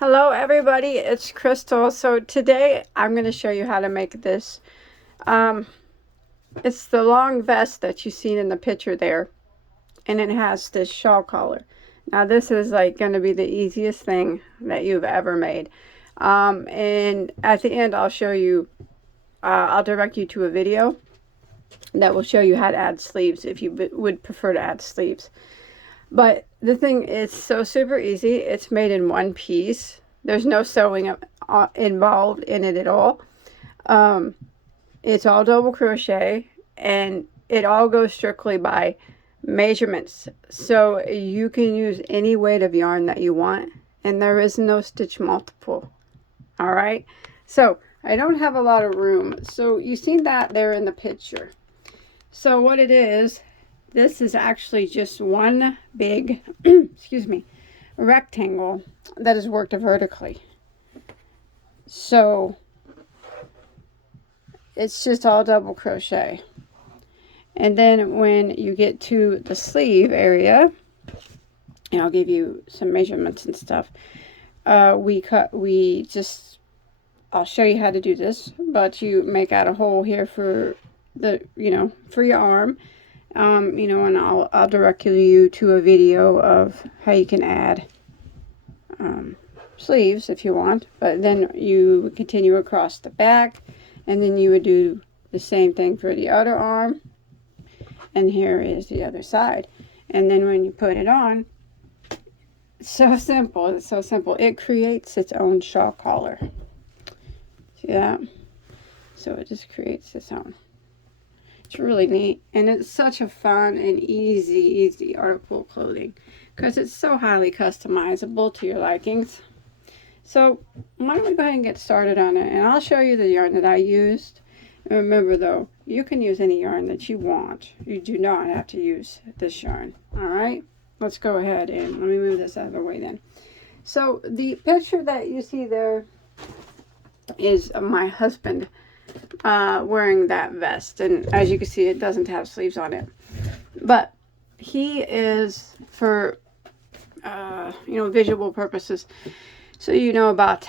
Hello everybody, it's Crystal. So today I'm going to show you how to make this. It's the long vest that you've seen in the picture there, and it has this shawl collar. Now this is like going to be the easiest thing that you've ever made. And at the end I'll show you, I'll direct you to a video that will show you how to add sleeves if you would prefer to add sleeves. But the thing is so super easy. It's made in one piece. There's no sewing involved in it at all. It's all double crochet, and it all goes strictly by measurements. So you can use any weight of yarn that you want, and there is no stitch multiple. All right. So I don't have a lot of room. So you seen that there in the picture. So what it is, this is actually just one big, excuse me, rectangle that is worked vertically. So it's just all double crochet. And then when you get to the sleeve area, and I'll give you some measurements and stuff, I'll show you how to do this, but you make out a hole here for the, for your arm. And I'll direct you to a video of how you can add sleeves if you want. But then you would continue across the back, and then you would do the same thing for the other arm. And here is the other side. And then when you put it on, it's so simple. It's so simple. It creates its own shawl collar. See that? So it just creates its own. It's really neat, and it's such a fun and easy article of clothing because it's so highly customizable to your likings. So why don't we go ahead and get started on it, and I'll show you the yarn that I used. And remember though, you can use any yarn that you want. You do not have to use this yarn. All right, let's go ahead and let me move this out of the way then. So the picture that you see there is my husband wearing that vest, and as you can see, it doesn't have sleeves on it, but he is for visual purposes, so about,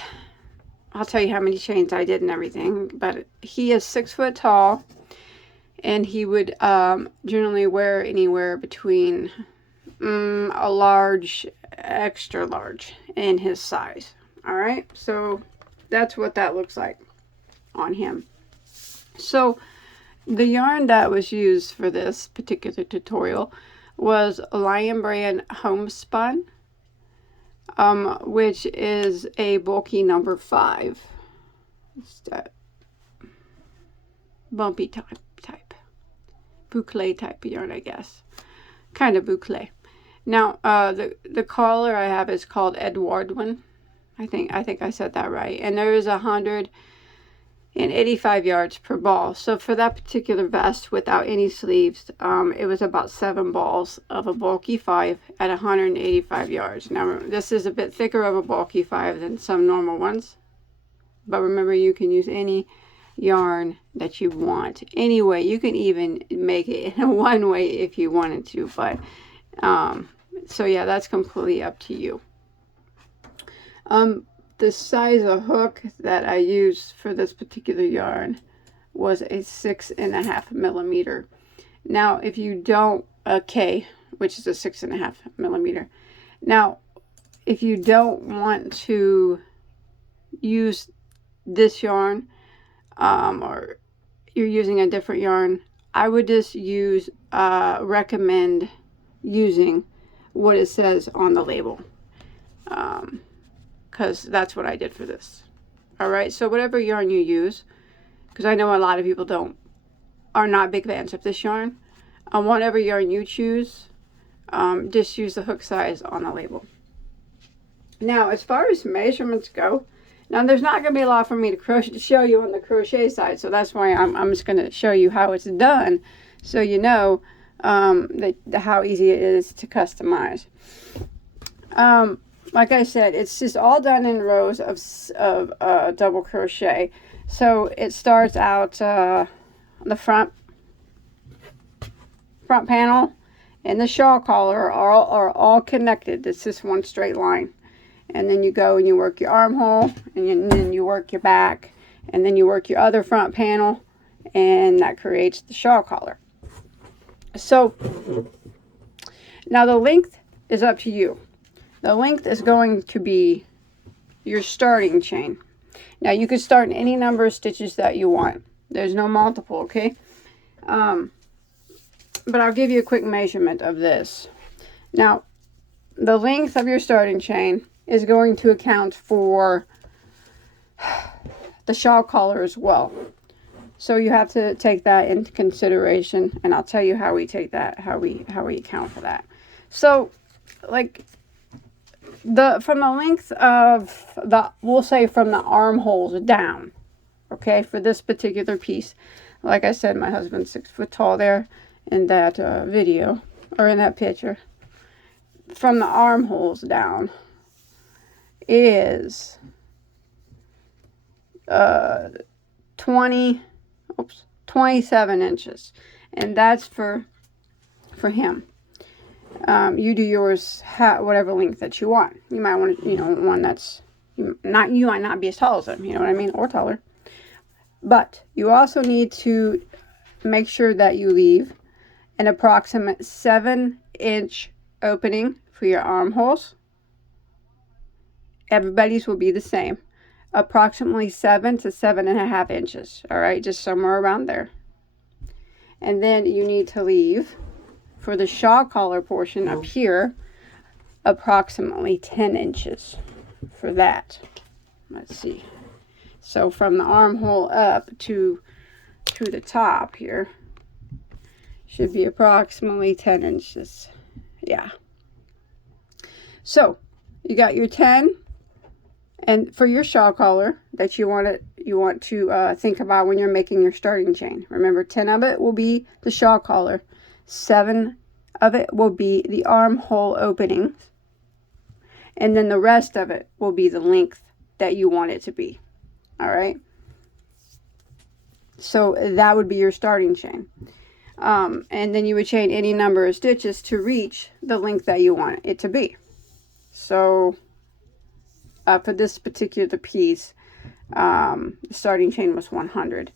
I'll tell you how many chains I did and everything. But he is 6 foot tall, and he would generally wear anywhere between a large, extra large in his size. All right, so that's what that looks like on him. So the yarn that was used for this particular tutorial was Lion Brand Homespun, which is a bulky number 5. It's that bumpy type boucle type of yarn, I guess, kind of boucle. Now the collar I have is called Edwardwin. I think I said that right, and there is 185 yards per ball. So for that particular vest without any sleeves, it was about 7 balls of a bulky 5 at 185 yards. Now this is a bit thicker of a bulky 5 than some normal ones, but remember, you can use any yarn that you want. Anyway, you can even make it in a one way if you wanted to, but so yeah, that's completely up to you. The size of hook that I used for this particular yarn was a 6.5 millimeter. Now, if you don't, K, which is a 6.5 millimeter. Now, if you don't want to use this yarn, or you're using a different yarn, I would just recommend using what it says on the label. Because that's what I did for this. All right, so whatever yarn you use, because I know a lot of people are not big fans of this yarn. Whatever yarn you choose, just use the hook size on the label. Now, as far as measurements go, now there's not going to be a lot for me to show you on the crochet side, so that's why I'm just going to show you how it's done, so you know how easy it is to customize. Like I said, it's just all done in rows of double crochet. So it starts out the front panel and the shawl collar are all connected. It's just one straight line. and then you go and you work your armhole, and then you work your back, and then you work your other front panel, and that creates the shawl collar. So now the length is up to you. The length is going to be your starting chain. Now you can start in any number of stitches that you want. There's no multiple, okay? But I'll give you a quick measurement of this. Now, the length of your starting chain is going to account for the shawl collar as well. So you have to take that into consideration, and I'll tell you how we take that, how we account for that. So, like, from the length of we'll say from the armholes down, okay, for this particular piece. Like I said, my husband's 6 foot tall there in that video, or in that picture. From the armholes down is 27 inches, and that's for him. You do yours whatever length that you want. You might want to, one that's you might not be as tall as him, you know what I mean, or taller. But you also need to make sure that you leave an approximate 7-inch opening for your armholes. Everybody's will be the same. Approximately 7 to 7.5 inches. All right, just somewhere around there. And then you need to leave, for the shawl collar portion up here, approximately 10 inches for that. Let's see. So from the armhole up to the top here should be approximately 10 inches. Yeah. So you got your 10, and for your shawl collar that you want to think about when you're making your starting chain. Remember, 10 of it will be the shawl collar, 7 of it will be the armhole openings, and then the rest of it will be the length that you want it to be. All right. So that would be your starting chain. And then you would chain any number of stitches to reach the length that you want it to be. So for this particular piece, the starting chain was 100.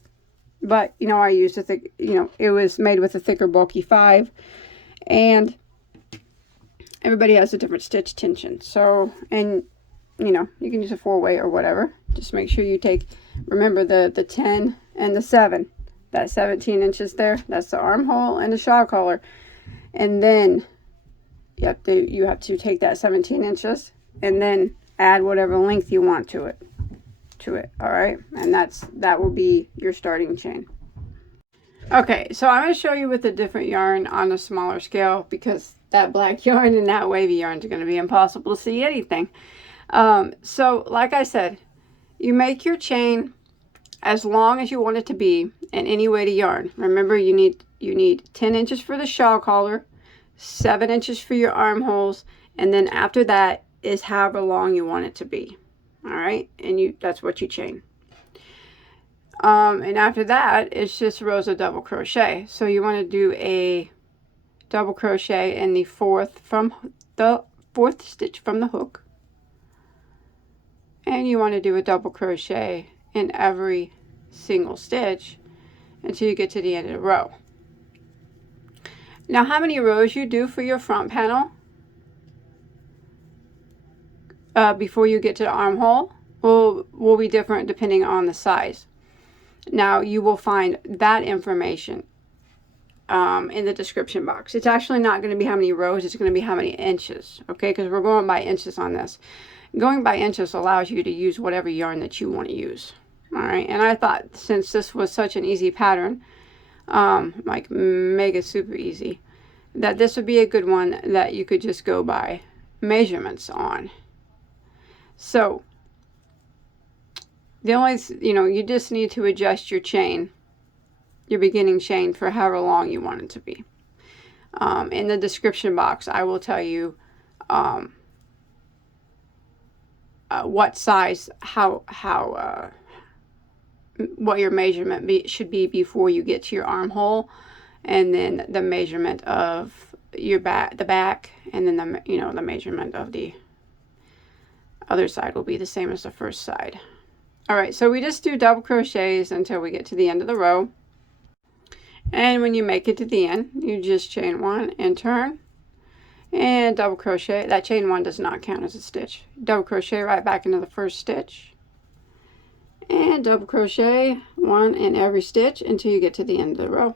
But, I used a thick, it was made with a thicker, bulky 5. And everybody has a different stitch tension. So, and, you can use a 4-way or whatever. Just make sure you remember the 10 and the 7. That 17 inches there, that's the armhole and the shawl collar. And then you have to take that 17 inches and then add whatever length you want to it. All right, and that will be your starting chain. Okay, so I'm going to show you with a different yarn on a smaller scale, because that black yarn and that wavy yarn is going to be impossible to see anything. So like I said, you make your chain as long as you want it to be in any weight of yarn. Remember, you need 10 inches for the shawl collar, 7 inches for your armholes, and then after that is however long you want it to be. All right, and that's what you chain. And after that, it's just rows of double crochet. So you want to do a double crochet in the fourth stitch from the hook, and you want to do a double crochet in every single stitch until you get to the end of the row. Now, how many rows you do for your front panel before you get to the armhole will be different depending on the size. Now, you will find that information in the description box. It's actually not going to be how many rows, it's going to be how many inches, okay? Because we're going by inches on this. Going by inches allows you to use whatever yarn that you want to use. All right, and I thought, since this was such an easy pattern, like mega super easy, that this would be a good one that you could just go by measurements on. So the only, you just need to adjust your chain, your beginning chain, for however long you want it to be. In the description box, I will tell you what size, what your measurement should be before you get to your armhole, and then the measurement of your the back, and then the measurement of the Other side will be the same as the first side. All right, so we just do double crochets until we get to the end of the row. And when you make it to the end, you just chain one and turn and double crochet. That chain one does not count as a stitch. Double crochet right back into the first stitch and double crochet one in every stitch until you get to the end of the row.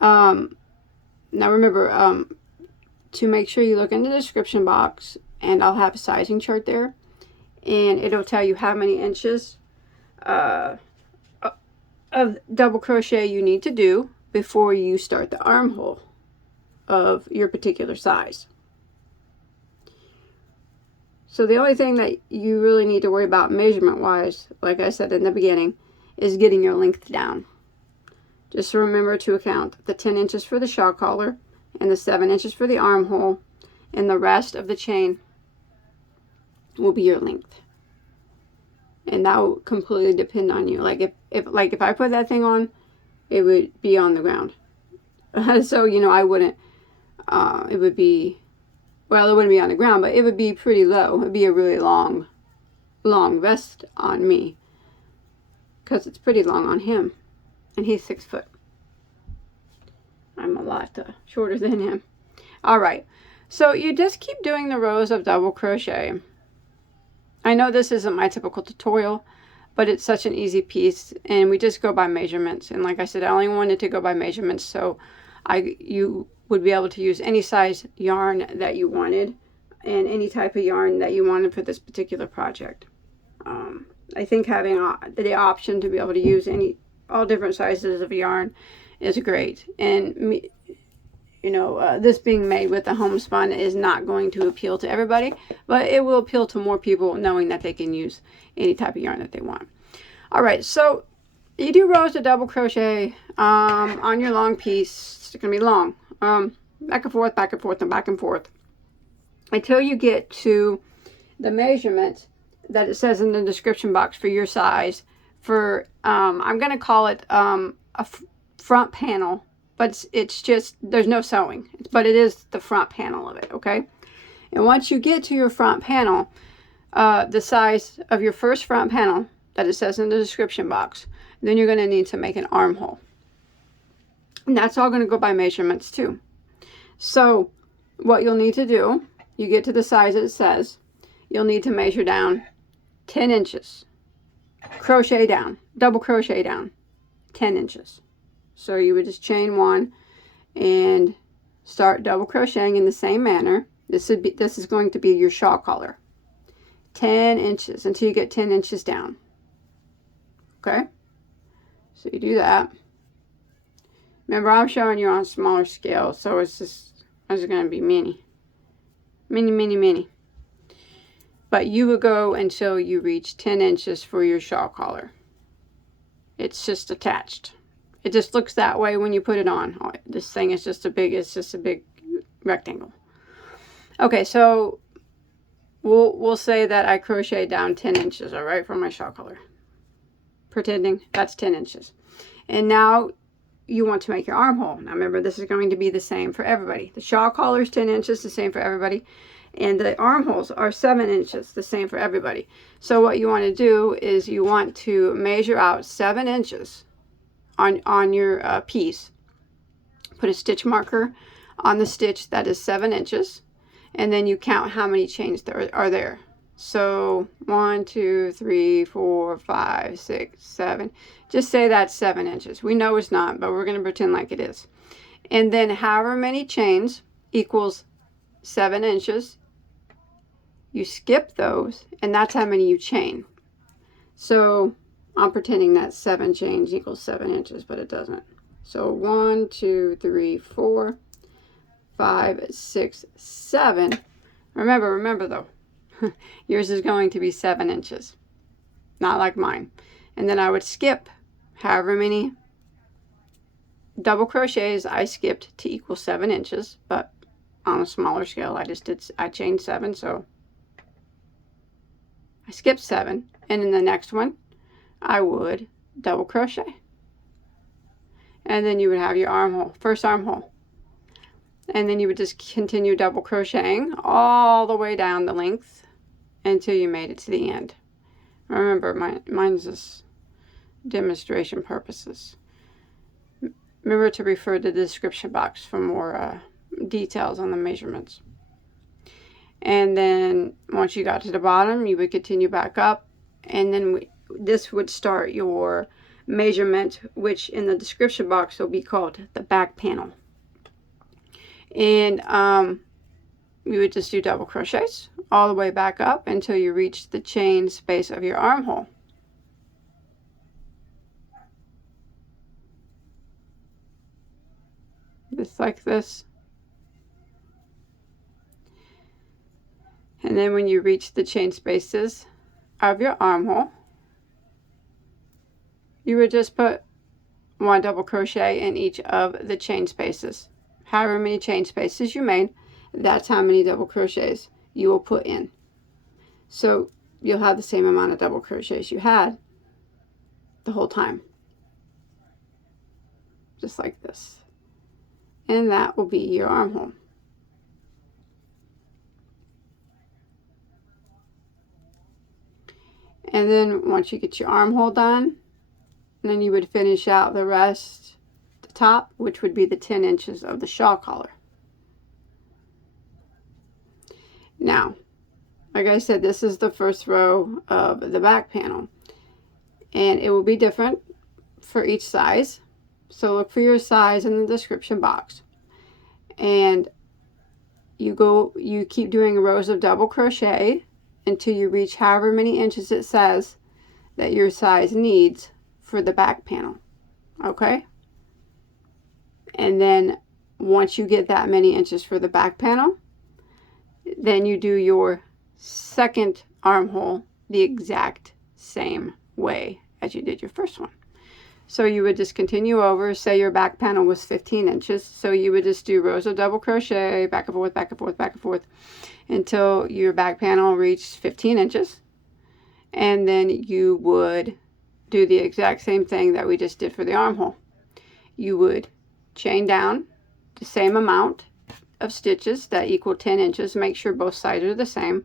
Now remember, to make sure you look in the description box, and I'll have a sizing chart there, and it'll tell you how many inches of double crochet you need to do before you start the armhole of your particular size. So the only thing that you really need to worry about measurement wise, like I said in the beginning, is getting your length down. Just remember to account the 10 inches for the shawl collar and the 7 inches for the armhole, and the rest of the chain will be your length. And that will completely depend on you. Like if I put that thing on, it would be on the ground. So, you know, I wouldn't, it would be, well, it wouldn't be on the ground, but it would be pretty low. It would be a really long vest on me, because it's pretty long on him, and he's 6 foot. I'm a lot shorter than him. All right, so you just keep doing the rows of double crochet. I know this isn't my typical tutorial, but it's such an easy piece, and we just go by measurements. And like I said, I only wanted to go by measurements, so you would be able to use any size yarn that you wanted and any type of yarn that you wanted for this particular project. I think having the option to be able to use all different sizes of yarn is great. And you know, this being made with the homespun is not going to appeal to everybody, but it will appeal to more people knowing that they can use any type of yarn that they want. All right, so you do rows of double crochet on your long piece. It's going to be long, back and forth, back and forth, and back and forth, until you get to the measurement that it says in the description box for your size. For I'm going to call it a front panel, but it's just, there's no sewing, but it is the front panel of it, okay? And once you get to your front panel, the size of your first front panel that it says in the description box, then you're going to need to make an armhole. And that's all going to go by measurements too. So what you'll need to do, you get to the size it says, you'll need to measure down 10 inches. Crochet down, double crochet down 10 inches. So you would just chain one and start double crocheting in the same manner. This is going to be your shawl collar. 10 inches until you get 10 inches down. Okay? So you do that. Remember, I'm showing you on smaller scale, so it's going to be mini. Mini. But you will go until you reach 10 inches for your shawl collar. It's just attached. It just looks that way when you put it on. Oh, this thing is just a big rectangle. Okay, so we'll say that I crochet down 10 inches, all right, for my shawl collar. Pretending that's 10 inches. And now you want to make your armhole. Now remember, this is going to be the same for everybody. The shawl collar is 10 inches, the same for everybody. And the armholes are 7 inches, the same for everybody. So what you want to do is you want to measure out 7 inches on your piece. Put a stitch marker on the stitch that is 7 inches, and then you count how many chains there are there. So 1, 2, 3, 4, 5, 6, 7. Just say that's 7 inches. We know it's not, but we're going to pretend like it is. And then however many chains equals 7 inches, you skip those, and that's how many you chain. So I'm pretending that 7 chains equals 7 inches, but it doesn't. So 1, 2, 3, 4, 5, 6, 7. Remember though, yours is going to be 7 inches, not like mine. And then I would skip however many double crochets I skipped to equal 7 inches, but on a smaller scale, I chained 7, so I skipped 7, and in the next one I would double crochet, and then you would have your armhole, first armhole, and then you would just continue double crocheting all the way down the length until you made it to the end. Remember, mine's just demonstration purposes. Remember to refer to the description box for more details on the measurements. And then once you got to the bottom, you would continue back up, and then this would start your measurement, which in the description box will be called the back panel. And you would just do double crochets all the way back up until you reach the chain space of your armhole. Just like this. And then when you reach the chain spaces of your armhole, you would just put 1 double crochet in each of the chain spaces. However many chain spaces you made, that's how many double crochets you will put in. So you'll have the same amount of double crochets you had the whole time. Just like this. And that will be your armhole. And then once you get your armhole done, then you would finish out the rest, the top, which would be the 10 inches of the shawl collar. Now, like I said, this is the first row of the back panel, and it will be different for each size. So look for your size in the description box, and you keep doing rows of double crochet until you reach however many inches it says that your size needs for the back panel. Okay? And then once you get that many inches for the back panel, then you do your second armhole the exact same way as you did your first one. So you would just continue over. Say your back panel was 15 inches. So you would just do rows of double crochet, back and forth, back and forth, back and forth, until your back panel reached 15 inches. And then you would do the exact same thing that we just did for the armhole. You would chain down the same amount of stitches that equal 10 inches. Make sure both sides are the same.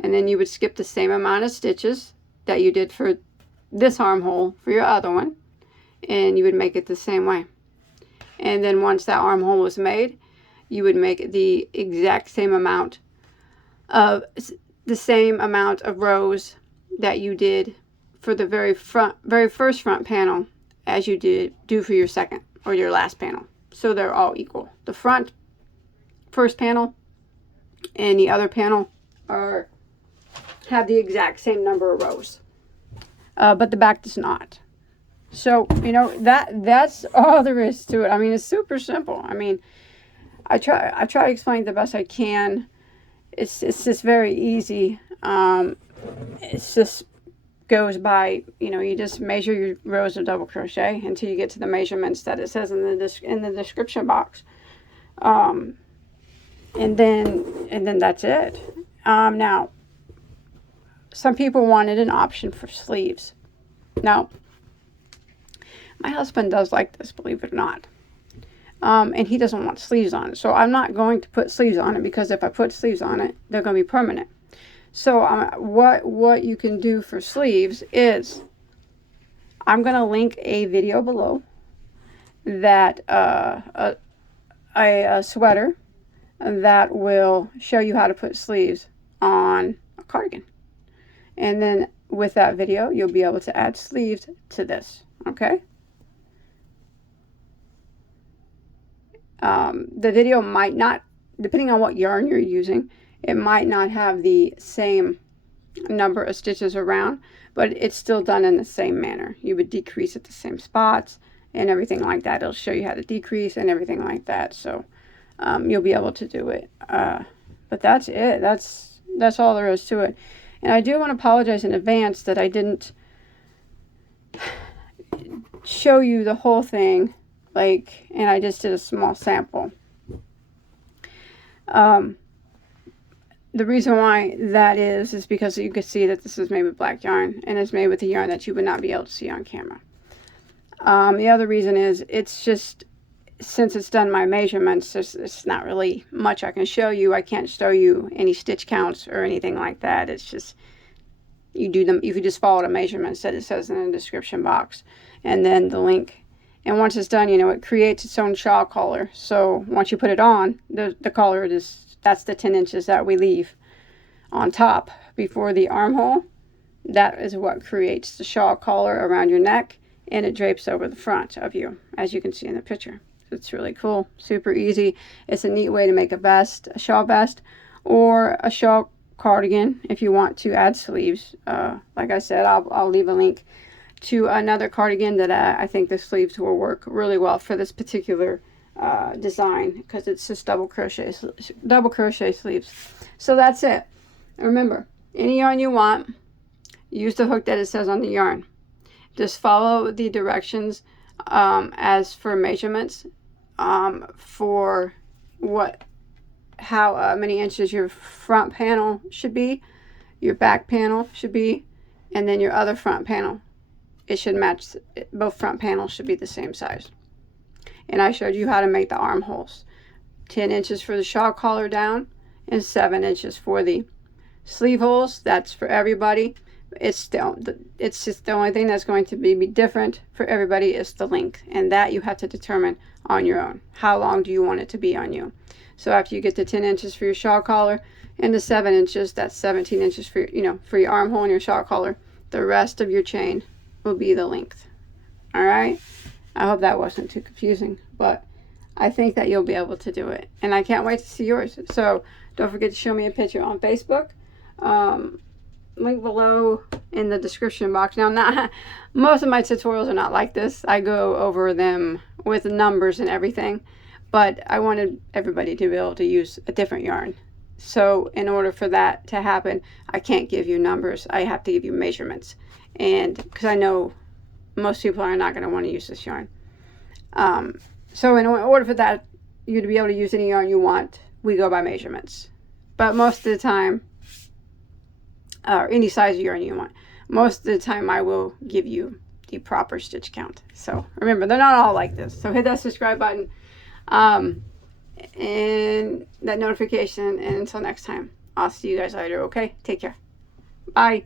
And then you would skip the same amount of stitches that you did for this armhole for your other one. And you would make it the same way. And then once that armhole was made, you would make the exact same amount of rows that you did for the very first front panel as you do for your second or your last panel. So they're all equal. The first panel and the other panel have the exact same number of rows, but the back does not. So, you know, that's all there is to it. I mean, it's super simple. I mean, I try to explain it the best I can. It's just very easy. It's just goes by, you know, you just measure your rows of double crochet until you get to the measurements that it says in the description box. And then that's it. Now, some people wanted an option for sleeves. Now, my husband does like this, believe it or not. And he doesn't want sleeves on it. So I'm not going to put sleeves on it, because if I put sleeves on it, they're going to be permanent. So what you can do for sleeves is, I'm going to link a video below that a sweater that will show you how to put sleeves on a cardigan. And then with that video, you'll be able to add sleeves to this. Okay? The video might not, depending on what yarn you're using, it might not have the same number of stitches around, but it's still done in the same manner. You would decrease at the same spots and everything like that. It'll show you how to decrease and everything like that. So you'll be able to do it. But that's it. That's all there is to it. And I do want to apologize in advance that I didn't show you the whole thing, and I just did a small sample. The reason why that is because you can see that this is made with black yarn, and it's made with a yarn that you would not be able to see on camera. The other reason is it's just, since it's done my measurements, it's not really much I can show you. I can't show you any stitch counts or anything like that. It's just, you do them, you can just follow the measurements that it says in the description box, and then the link. And once it's done, you know, it creates its own shawl collar. So once you put it on, the collar is, that's the 10 inches that we leave on top before the armhole. That is what creates the shawl collar around your neck, and it drapes over the front of you, as you can see in the picture. It's really cool, super easy. It's a neat way to make a vest, a shawl vest, or a shawl cardigan if you want to add sleeves. Like I said, I'll leave a link to another cardigan that I think the sleeves will work really well for this particular design, because it's just double crochet sleeves. So that's it. Remember, any yarn you want, use the hook that it says on the yarn. Just follow the directions as for measurements for how many inches your front panel should be, your back panel should be, and then your other front panel. It should match, both front panels should be the same size. And I showed you how to make the armholes. 10 inches for the shawl collar down and 7 inches for the sleeve holes. That's for everybody. It's just the only thing that's going to be different for everybody is the length, and that you have to determine on your own. How long do you want it to be on you? So after you get the 10 inches for your shawl collar and the 7 inches, that's 17 inches for, you know, for your armhole and your shawl collar. The rest of your chain will be the length. All right. I hope that wasn't too confusing, but I think that you'll be able to do it, and I can't wait to see yours. So don't forget to show me a picture on Facebook. Link below in the description box. Now, most of my tutorials are not like this. I go over them with numbers and everything, but I wanted everybody to be able to use a different yarn. So in order for that to happen, I can't give you numbers. I have to give you measurements, and because I know most people are not going to want to use this yarn. So in order for that, you to be able to use any yarn you want, we go by measurements. But most of the time, or any size of yarn you want, most of the time I will give you the proper stitch count. So remember, they're not all like this. So hit that subscribe button and that notification, and until next time, I'll see you guys later. Okay, take care. Bye.